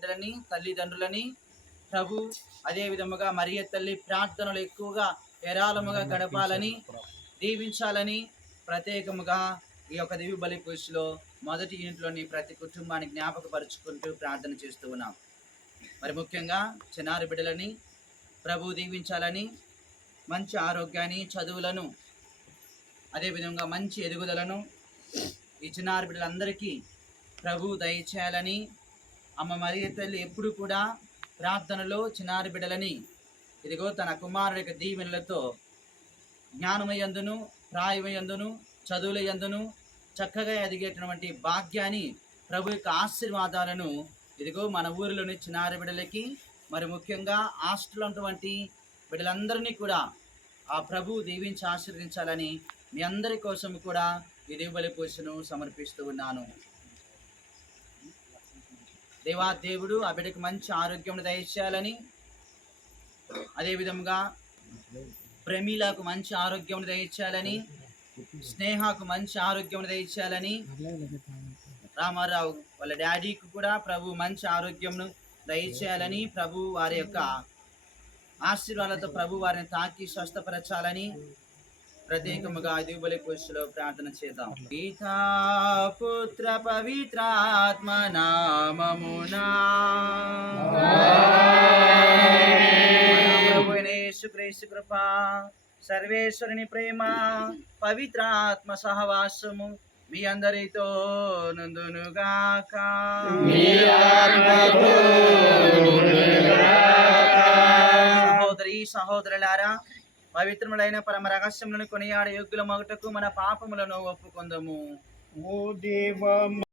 బిడ్డలని, తల్లిదండ్రులని ప్రభు అదే విధముగా మరియ తల్లి ప్రార్థనలు ఎక్కువగా ఏరాళముగా గడపాలని, దీవించాలని ప్రత్యేకముగా ఈ యొక్క దివ్య బలి పూజలో మొదటి యూనిట్లోని ప్రతి కుటుంబాన్ని జ్ఞాపకపరుచుకుంటూ ప్రార్థన చేస్తూ ఉన్నాం. మరి ముఖ్యంగా చిన్నారి బిడ్డలని ప్రభు దీవించాలని, మంచి ఆరోగ్యాన్ని, చదువులను, అదేవిధంగా మంచి ఎదుగుదలను ఈ చిన్నారి బిడ్డలందరికీ ప్రభు దయచేయాలని, అమ్మ మరియ తల్లి ఎప్పుడు కూడా ప్రార్థనలో చిన్నారి బిడ్డలని ఇదిగో తన కుమారుడి యొక్క దీవెనలతో జ్ఞానమయందును, ప్రాయమయందును, చదువులయందును చక్కగా ఎదిగేటటువంటి భాగ్యాన్ని, ప్రభు యొక్క ఆశీర్వాదాలను ఇదిగో మన ఊరిలోని చిన్నారి బిడ్డలకి, మరి ముఖ్యంగా హాస్టల్ ఉన్నటువంటి బిడ్డలందరినీ కూడా ఆ ప్రభు దీవించి ఆశీర్వదించాలని మీ అందరి కోసం కూడా ఈ దివ్య పూజను సమర్పిస్తూ ఉన్నాను. దేవుడు ఆ బిడ్డకు మంచి ఆరోగ్యం దయచేయాలని, అదేవిధంగా ప్రమీలకు మంచి ఆరోగ్యం దయచేయాలని, స్నేహకు మంచి ఆరోగ్యం దయచేయాలని, రామారావు వాళ్ళ డాడీకి కూడా ప్రభు మంచి ఆరోగ్యంను దయచేయాలని, ప్రభు వారి యొక్క ఆశీర్వాదాలతో ప్రభు వారిని తాకి స్వస్థపరచాలని ప్రత్యేకముగా దివ్య పూజలో ప్రార్థన చేద్దాం. పితా పుత్ర పవిత్రాత్మ నామమునా యేసుక్రీస్తు కృప, సర్వేశ్వరుని ప్రేమ, పవిత్రాత్మ సహవాసము మీ అందరితో నుండునుగాక. సహోదరి సహోదరులారా, పవిత్రములైన పరమ రహస్యములను కొనియాడే యోగ్యుల మొగటకు మన పాపములను ఒప్పుకొందము.